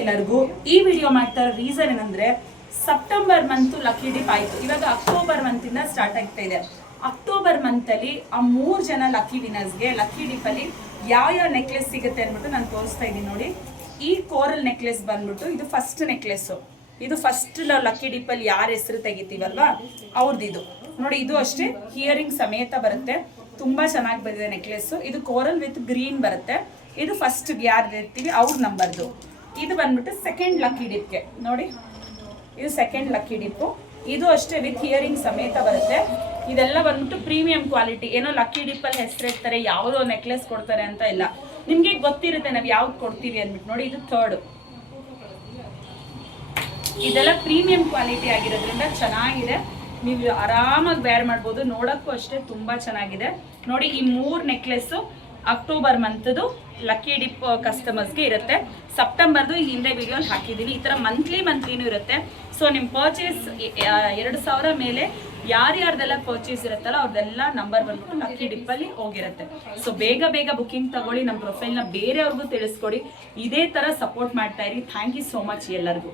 ಎಲ್ಲರಿಗೂ. ಈ ವಿಡಿಯೋ ಮಾಡ್ತಾ ಇರೋ ರೀಸನ್ ಏನಂದ್ರೆ ಸೆಪ್ಟೆಂಬರ್ ಮಂತ್ ಲಕ್ಕಿ ಡಿಪ್ ಆಯ್ತು, ಇವಾಗ ಅಕ್ಟೋಬರ್ ಮಂತ್ ಇಂದ ಸ್ಟಾರ್ಟ್ ಆಗ್ತಾ ಇದೆ. ಅಕ್ಟೋಬರ್ ಮಂತ್ ಅಲ್ಲಿ ಆ 3 ಜನ ಲಕ್ಕಿ ವಿನರ್ಸ್ಗೆ ಲಕ್ಕಿ ಡಿಪ್ ಅಲ್ಲಿ ಯಾವ ನೆಕ್ಲೆಸ್ ಸಿಗುತ್ತೆ ಅಂದ್ಬಿಟ್ಟು ನಾನು ತೋರಿಸ್ತಾ ಇದ್ದೀನಿ ನೋಡಿ. ಈ ಕೋರಲ್ ನೆಕ್ಲೆಸ್ ಬಂದ್ಬಿಟ್ಟು ಇದು ಫಸ್ಟ್ ನೆಕ್ಲೆಸ್, ಇದು ಫಸ್ಟ್ ಲಕ್ಕಿ ಡಿಪ್ ಅಲ್ಲಿ ಯಾರ ಹೆಸರು ತೆಗಿತೀವಲ್ವಾ ಅವ್ರದ್ದು ಇದು ನೋಡಿ. ಇದು ಅಷ್ಟೇ ಹಿಯರಿಂಗ್ ಸಮೇತ ಬರುತ್ತೆ, ತುಂಬಾ ಚೆನ್ನಾಗಿ ಬಂದಿದೆ ನೆಕ್ಲೆಸ್. ಇದು ಕೋರಲ್ ವಿತ್ ಗ್ರೀನ್ ಬರುತ್ತೆ. ಇದು ಫಸ್ಟ್ ಯಾರು ಇರ್ತೀವಿ ಅವ್ರ ನಂಬರ್ದು. ಇದು ಬಂದ್ಬಿಟ್ಟು ಸೆಕೆಂಡ್ ಲಕ್ಕಿ ಡಿಪ್ಗೆ ನೋಡಿ, ಇದು ಸೆಕೆಂಡ್ ಲಕ್ಕಿ ಡಿಪ್ಪು. ಇದು ಅಷ್ಟೇ ವಿತ್ ಹಿಯರಿಂಗ್ ಸಮೇತ ಬರುತ್ತೆ. ಇದೆಲ್ಲ ಬಂದ್ಬಿಟ್ಟು ಪ್ರೀಮಿಯಂ ಕ್ವಾಲಿಟಿ. ಏನೋ ಲಕ್ಕಿ ಡಿಪ್ಪಲ್ಲಿ ಹೆಸರಿಡ್ತಾರೆ, ಯಾವುದೋ ನೆಕ್ಲೆಸ್ ಕೊಡ್ತಾರೆ ಅಂತ ಇಲ್ಲ, ನಿಮ್ಗೆ ಗೊತ್ತಿರುತ್ತೆ ನಾವು ಯಾವ್ದು ಕೊಡ್ತೀವಿ ಅಂದ್ಬಿಟ್ಟು. ನೋಡಿ ಇದು ಥರ್ಡ್, ಇದೆಲ್ಲ ಪ್ರೀಮಿಯಂ ಕ್ವಾಲಿಟಿ ಆಗಿರೋದ್ರಿಂದ ಚೆನ್ನಾಗಿದೆ, ನೀವು ಆರಾಮಾಗಿ ಬೇರ್ ಮಾಡ್ಬೋದು. ನೋಡೋಕ್ಕೂ ಅಷ್ಟೇ ತುಂಬಾ ಚೆನ್ನಾಗಿದೆ ನೋಡಿ. ಈ 3 ನೆಕ್ಲೆಸ್ ಅಕ್ಟೋಬರ್ ಮಂತ್ದು ಲಕ್ಕಿ ಡಿಪ್ ಕಸ್ಟಮರ್ಸ್ಗೆ ಇರುತ್ತೆ. ಸೆಪ್ಟೆಂಬರ್ದು ಹಿಂದೆ ವಿಡಿಯೋಲಿ ಹಾಕಿದ್ದೀನಿ. ಈ ಥರ ಮಂತ್ಲಿನೂ ಇರುತ್ತೆ. ಸೊ ನಿಮ್ಮ ಪರ್ಚೇಸ್ 2000 ಮೇಲೆ ಯಾರ್ಯಾರ್ದೆಲ್ಲ ಪರ್ಚೇಸ್ ಇರುತ್ತಲ್ಲ ಅವ್ರದ್ದೆಲ್ಲ ನಂಬರ್ ಬಂದ್ಬಿಟ್ಟು ಲಕ್ಕಿ ಡಿಪ್ಪಲ್ಲಿ ಹೋಗಿರುತ್ತೆ. ಸೊ ಬೇಗ ಬುಕಿಂಗ್ ತಗೊಳ್ಳಿ, ನಮ್ಮ ಪ್ರೊಫೈಲ್ನ ಬೇರೆಯವ್ರಿಗೂ ತಿಳಿಸ್ಕೊಡಿ. ಇದೇ ಥರ ಸಪೋರ್ಟ್ ಮಾಡ್ತಾ ಇರಿ. ಥ್ಯಾಂಕ್ ಯು ಸೋ ಮಚ್ ಎಲ್ಲರಿಗೂ.